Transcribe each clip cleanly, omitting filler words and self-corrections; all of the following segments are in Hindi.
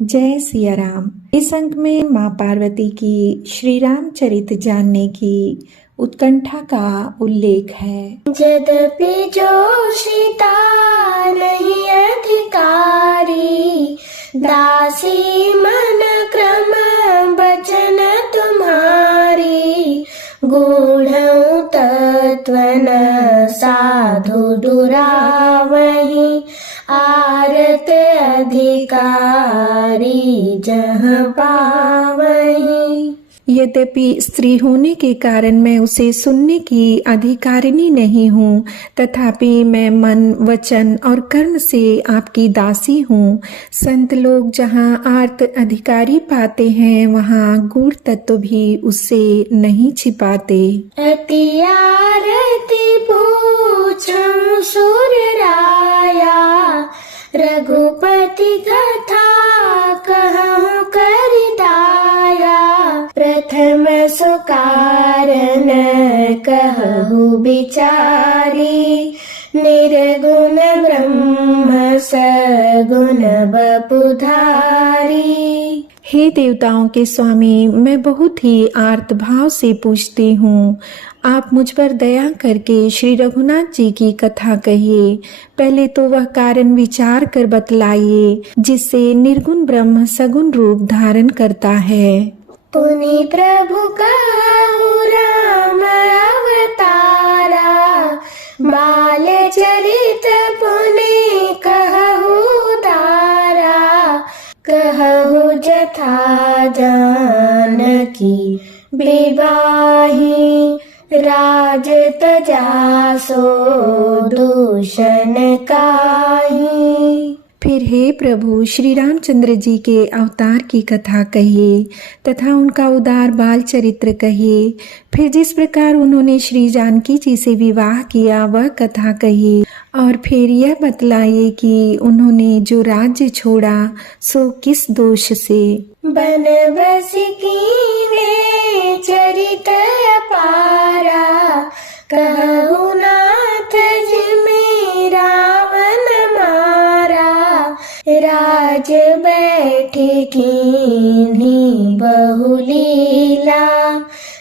जय सिया राम। इस अंक में माँ पार्वती की श्री रामचरित जानने की उत्कंठा का उल्लेख है। यद्यपि जोशिता नहीं अधिकारी, दासी मन क्रम बचन तुम्हारी। गूढ़ तत्व न साधु दुरावही, आरत अधिकारी जहाँ पावही। यद्यपि स्त्री होने के कारण मैं उसे सुनने की अधिकारिणी नहीं हूँ, तथापि मैं मन, वचन और कर्म से आपकी दासी हूँ। संत लोग जहाँ आर्त अधिकारी पाते हैं, वहाँ गूढ़ तत्व भी उससे नहीं छिपाते। अति आरती पूछूं सुर राया, रघुपति कथा कहूँ करिदाया। प्रथम सुकारण कहु बिचारी, निर्गुण ब्रह्म सगुण बपुधारी। हे देवताओं के स्वामी, मैं बहुत ही आर्त भाव से पूछती हूँ, आप मुझ पर दया करके श्री रघुनाथ जी की कथा कहिए। पहले तो वह कारण विचार कर बतलाइए जिससे निर्गुण ब्रह्म सगुण रूप धारण करता है। पुनि प्रभु कहु राम अवतारा, बाल चरित पुनि कहु दारा। कहु जथा जानकी विवाही, राज तजा सो दूषण काहि। फिर हे प्रभु श्री रामचंद्र जी के अवतार की कथा कहिए तथा उनका उदार बाल चरित्र कहिए। फिर जिस प्रकार उन्होंने श्री जानकी जी से विवाह किया वह कथा कहिए, और फिर यह बतलाइए कि उन्होंने जो राज्य छोड़ा सो किस दोष से। बनबसी कीन्हे चरित अपारा, कहु नाथ जिमि रावण मारा। राज बैठी कीन्ही बहुलीला,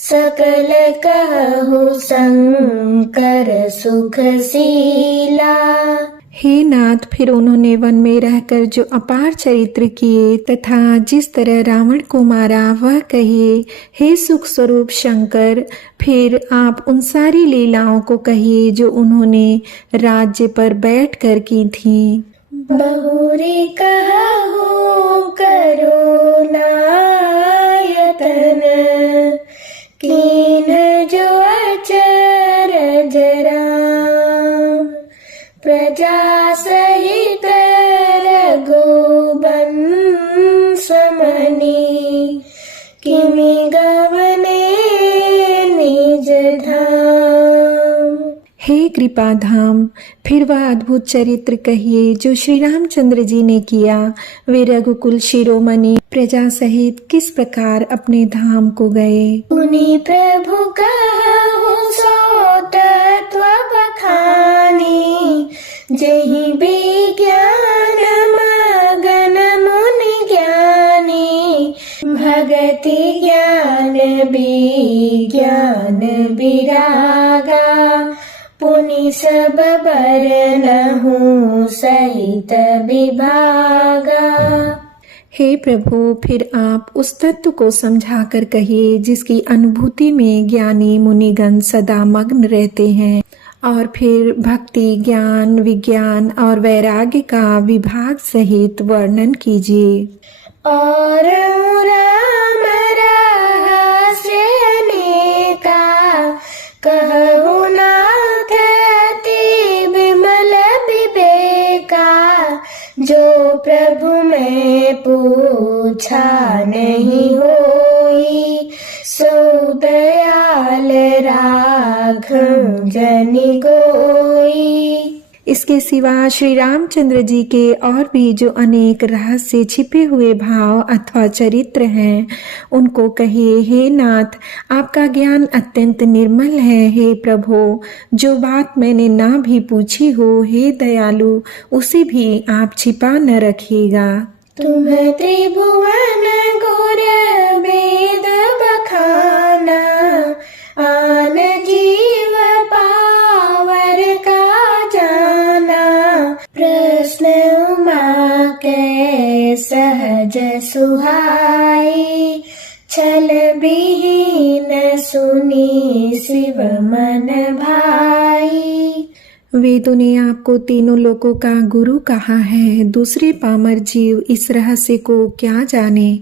सकल कहु शंकर सुखशीला। हे नाथ, फिर उन्होंने वन में रहकर जो अपार चरित्र किए तथा जिस तरह रावण को मारा वह कहिए। हे सुख स्वरूप शंकर, फिर आप उन सारी लीलाओं को कहिए जो उन्होंने राज्य पर बैठ कर की थी। बहुरी कहु करुणायतन, कीन जो अचरज राम। प्रजा सहित रघुवंश मनि, किमि गवने निज धाम। हे कृपा धाम, फिर वह अद्भुत चरित्र कहिए जो श्री रामचंद्र जी ने किया। वे रघुकुल शिरोमणि प्रजा सहित किस प्रकार अपने धाम को गए। पुनि प्रभु कहु सो तत्व बखानी, जहि विज्ञान मगन मुनि ज्ञानी। भगति ज्ञान विज्ञान विरागा, पुनि सब बरनहु सहित विभागा। हे प्रभु, फिर आप उस तत्व को समझाकर कहिए जिसकी अनुभूति में ज्ञानी मुनिगण सदा मग्न रहते हैं, और फिर भक्ति, ज्ञान, विज्ञान और वैराग्य का विभाग सहित वर्णन कीजिए। और राम रहस्य अनेका, कहु नाथ अति विमल विवेका। जो प्रभु में पूछा नहीं होई, सो दयाल राघव जनि गोई। इसके सिवा श्री रामचंद्र जी के और भी जो अनेक रहस्य छिपे हुए भाव अथवा चरित्र हैं उनको कहिए। हे नाथ, आपका ज्ञान अत्यंत निर्मल है। हे प्रभु, जो बात मैंने ना भी पूछी हो, हे दयालु, उसे भी आप छिपा न रखिएगा। तुम त्रिभुवन गुर वेद बखाना, आन जीव पावर का जाना। प्रश्न उमा के सहज सुहाई, छल विहीन सुनी शिव मन भाई। वेदों ने आपको तीनों लोकों का गुरु कहा है, दूसरे पामर जीव इस रहस्य को क्या जाने।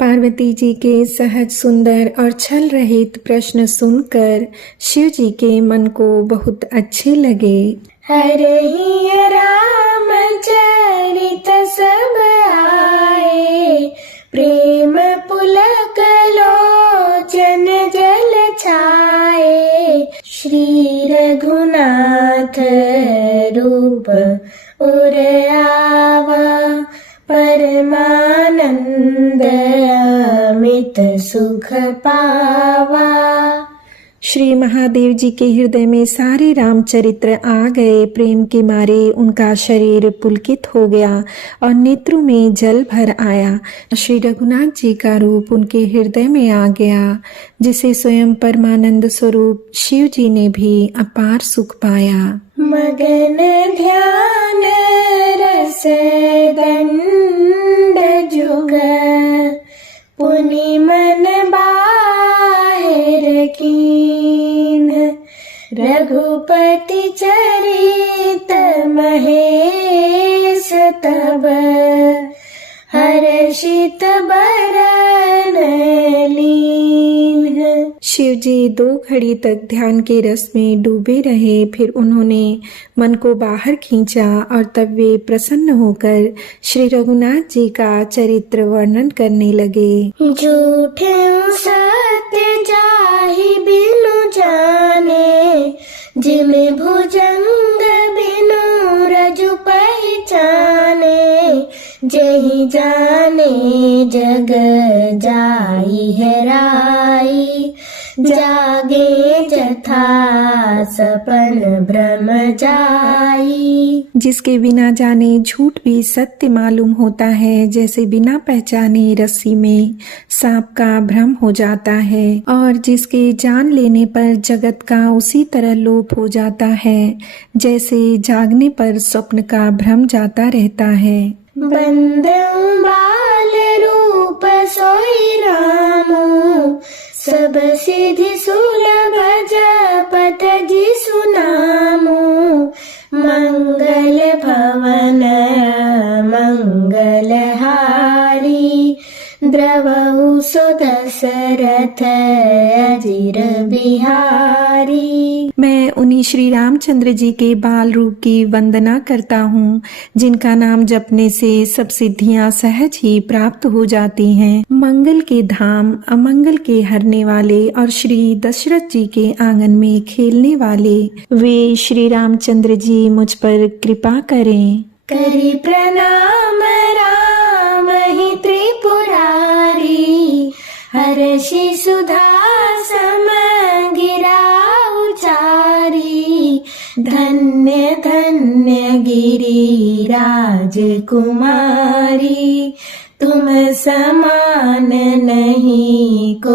पार्वती जी के सहज सुंदर और छल रहित प्रश्न सुनकर शिव जी के मन को बहुत अच्छे लगे। हरहि राम चरित सब आए, प्रेम पुलक लोचन जल छाए। श्री रघुनाथ रूप उर आवा, परमानंद अमित सुख पावा। श्री महादेव जी के हृदय में सारे रामचरित्र आ गए। प्रेम के मारे उनका शरीर पुलकित हो गया और नेत्रों में जल भर आया। श्री रघुनाथ जी का रूप उनके हृदय में आ गया, जिसे स्वयं परमानंद स्वरूप शिव जी ने भी अपार सुख पाया। मगन ध्यान रस दंड जुग, पुनि मन बाहिर कीन। रघुपति चरित महेश तब, हर्षित बरन लीन। शिव जी 2 घड़ी तक ध्यान के रस में डूबे रहे। फिर उन्होंने मन को बाहर खींचा और तब वे प्रसन्न होकर श्री रघुनाथ जी का चरित्र वर्णन करने लगे। झूठे सत्य जाहि बिनु जाने, जिमे भुजंग बिनु रजु पहचाने। जहि जाने जग जाई हेराई, जागे जथा सपन भ्रम जाई। जिसके बिना जाने झूठ भी सत्य मालूम होता है, जैसे बिना पहचाने रस्सी में सांप का भ्रम हो जाता है, और जिसके जान लेने पर जगत का उसी तरह लोप हो जाता है, जैसे जागने पर स्वप्न का भ्रम जाता रहता है। बंद बाल रूप सोई रामो, सब सिद्धि सुलभ जपत जिसु नामो। मंगल भवन मंगल हारी, द्रवहु सुदशरथ अजिर बिहारी। मैं उन्हीं श्री रामचंद्र जी के बाल रूप की वंदना करता हूँ, जिनका नाम जपने से सब सिद्धियां सहज ही प्राप्त हो जाती हैं। मंगल के धाम, अमंगल के हरने वाले और श्री दशरथ जी के आंगन में खेलने वाले वे श्री रामचंद्र जी मुझ पर कृपा करें। करि प्रणाम राम ही त्रिपुरारी, हर्षि सुधा सम गिरा उचारी। धन्य धन्य गिरि राजकुमारी, तुम समान नहीं को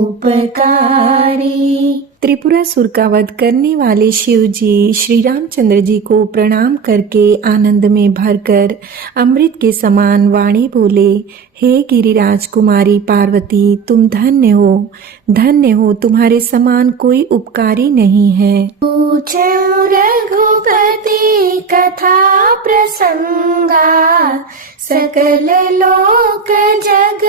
उपकारी। त्रिपुरासुर का वध करने वाले शिव जी श्री रामचंद्र जी को प्रणाम करके आनंद में भरकर अमृत के समान वाणी बोले, हे गिरिराज कुमारी पार्वती, तुम धन्य हो, तुम्हारे समान कोई उपकारी नहीं है। पूछे रघुपति कथा प्रसंगा, सकल लोक जग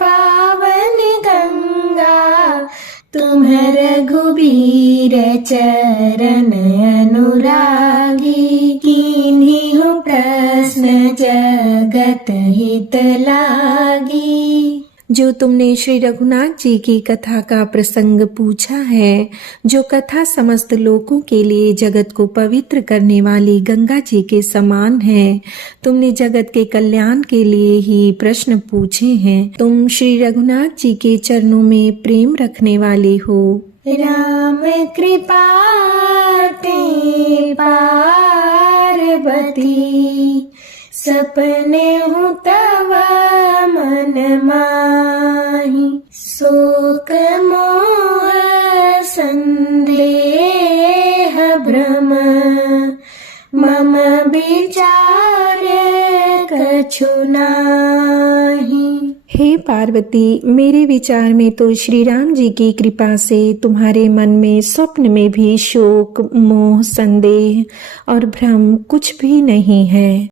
पावन गंगा। तुम रघुबीर चरण अनुरागी, कीन्ही हो प्रश्न जगत हित लागी। जो तुमने श्री रघुनाथ जी की कथा का प्रसंग पूछा है, जो कथा समस्त लोकों के लिए जगत को पवित्र करने वाली गंगा जी के समान है, तुमने जगत के कल्याण के लिए ही प्रश्न पूछे हैं। तुम श्री रघुनाथ जी के चरणों में प्रेम रखने वाले हो। राम कृपा ते पार्वती, सपने हूँ तव मन माही शोक मोह संदेह भ्रम मम विचार कछु नाही। हे पार्वती, मेरे विचार में तो श्री राम जी की कृपा से तुम्हारे मन में स्वप्न में भी शोक, मोह, संदेह और भ्रम कुछ भी नहीं है।